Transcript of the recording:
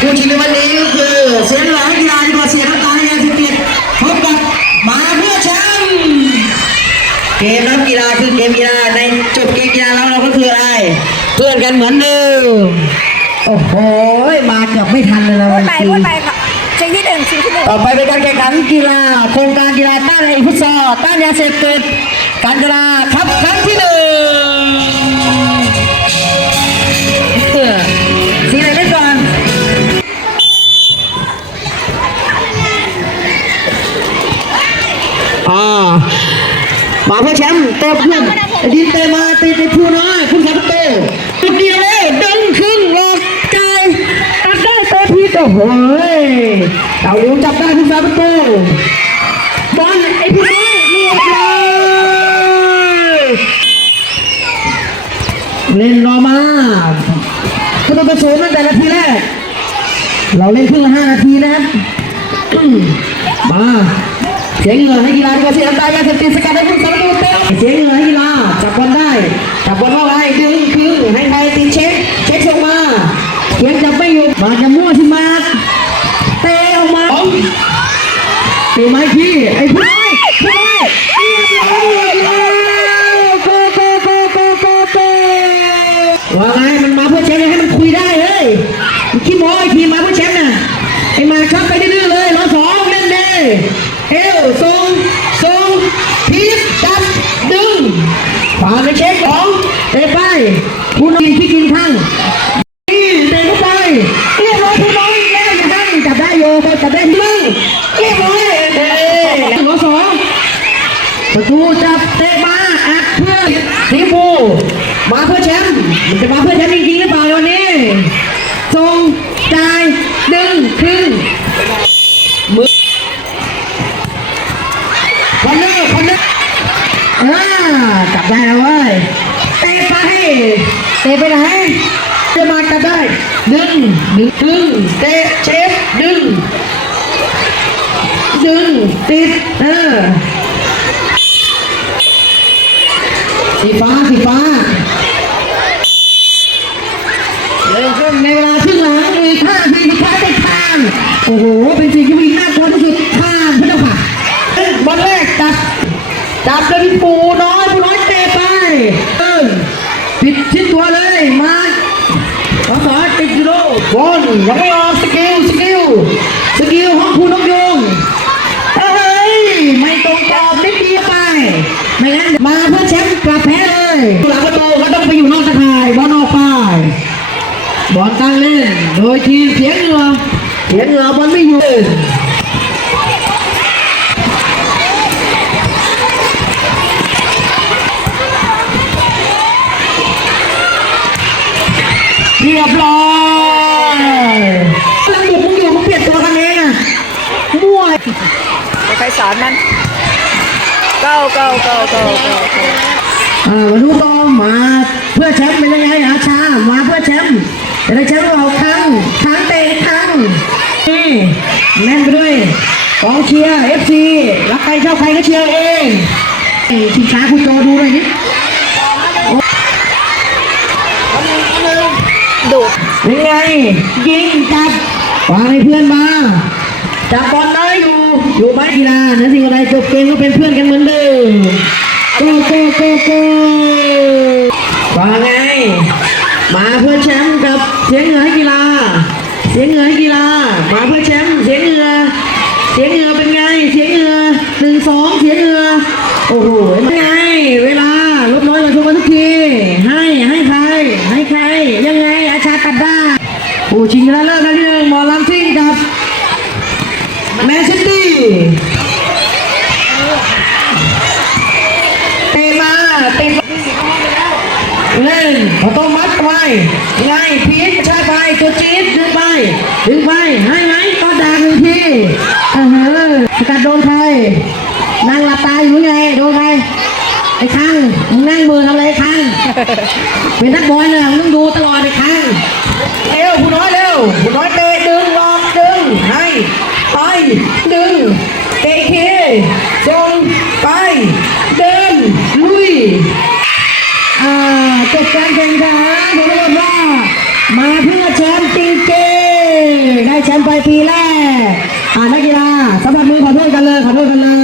คู่ชิงในวันนี้ก็คือเสียงหลังกีฬาดีกว่าเสียงน้ำตาในยาเสพติดพบกับมาเพื่อแชมป์เกมนักกีฬาคือเกมกีฬาในจบเกมกีฬาแล้วเราก็คืออะไร เพื่อนกันเหมือนเดิมโอ้โหมาเกือบไม่ทันเลยนะพูวัดนไปนี้พูดไปค่ะชิงที่หนึ่งชิงที่หนึ่งต่อไปเป็นการแข่งขันกีฬาโครงการกีฬาต้านไอฟุตซอลต้านยาเสพติดการกีฬา มาเพื่อแชมป์เตะเพื่อนดินเตะมาตีไปผู้น้อยคุณครับเตะจุดเดียวเลยดึงขึ้นหลอกใจตัดได้เตะพีโอ้โหเอาเร็วจับได้คุณครับเตะบอลไอ้ผู้น้อยเรียบร้อยเล่นรอมาก็ต้องไปโซนตั้งแต่นาทีแรกเราเล่นครึ่งละห้านาทีนะครับมา เสียงเหงื่อให้กีฬาดีกว่าเสียน้ำตายาเสพติดสกัดให้ผู้สารดูเตะเสียงเหงื่อให้กีฬาจับบอลได้จับบอลเข้าไปดึงคืนให้ใครตีเช็คเช็คส่งมาเสียงจับไม่อยู่มาจะมั่วที่มาเตะออกมาตะไม้พี่ไอ้พี่พี่โกโกโกโกโกโกว่าไง ผ่าไปเช็คของเตะไปผู้นำที่กินข้างนี่เตะเข้าไปเรียบร้อยผู้น้อยแล้วอยู่ข้างจับได้โยจับได้ที่มั่งเรียบร้อยเอ้ยรอสองประตูจับเตะมาอัดเพื่อนสีชมพูมาเพื่อแชมป์มันจะมาเพื่อแชมป์จริงๆหรือเปล่าวันนี้ส่งจ่ายดึงขึ้นมือคอนเนอร์คอนเนอร์ อ่าจับได้แล้วเว้ยเตะไปเตะไปไหนจะมาจับได้ ดึง ดึงดึงเตะเชฟดึง ดึง ติด เออ สีฟ้า สีฟ้าเร็วขึ้นในเวลาครึ่งหลังอีกห้าทีสุดท้ายได้ทางโอ้โห เป็น จับโดยที่ปูน้อยปูน้อยเตะไปเออปิดชิ้นตัวเลยมาขอสอติดยูโรบอลยังไม่ออกสกิลสกิลสกิลของคุณนกยงเฮ้ยไม่ตรงกรอบนิดเดียวไปไม่งั้นมาเพื่อแชมป์กลับแพ้เลยหลังประตูก็ต้องไปอยู่นอกตะข่ายบอลออกไปบอลตั้งเล่นโดยทีมเสียงเงือเสียงเงือบอลไม่อยู่ ยบร้อยหลังบุกมึงอยู่มึงเปลี่ยนตัวกันเองอะมั่วใครสอนมันเก้าเก้าเก้าเก้าเก้าเก้าอ่าวันนี้ก็มาเพื่อแชมป์เป็นยังไงอาชา มาเพื่อแชมป์จะได้แชมป์เราครั้งครั้งเตะครั้งนี่แน่นไปด้วยกองเชียร์เอฟซีรักใครชอบใครก็เชียร์เองทีมช้าคุณโจดูหน่อยนิด เป็นไง ยิงจับวางให้เพื่อนมา จับบอลได้อยู่ อยู่ไหมกีฬานะสิ่งอะไรจบเกมก็เป็นเพื่อนกันเหมือนเดิมโกโกโกโกว่าไง มาเพื่อแชมป์กับเสียงเหนือให้กีฬา เสียงเหนือให้กีฬา มาเพื่อแชมป์เสียงเหนือเสียงเหนือเป็นไง เสียงเหนือหนึ่งสองเสียงเหนือโอ้โหเป็นไง เวลาลดน้อยกว่าทุกวันทุกที ให้ให้ใคร ให้ใคร ยังไงอาชาตัดได้ ผู้ชิงชนะเลิศครั้งที่หนึ่งหมอลำซิ่งกับแมนซิตี้เตะมาเตะมาเล่นพอต้มัดไว้ไงพีทใช่ไปตัวจี๊ดดึงไปดึงไปให้ไหมก็ด่าหนึ่งทีเออสกัดโดนใครนั่งหลับตาอยู่ไงโดนใครไอ้คังมึงนั่งมือทำอะไรไอ้คังเป็นนักบอลเนี่ยมึงต้องดูตลอดไอ้คัง จบการแข่งขันผมบอกว่า มาเพื่อแชมป์จริงๆทีแรกอ่านักกีฬาสัมผัสมือขอโทษกันเลยขอโทษกันเลย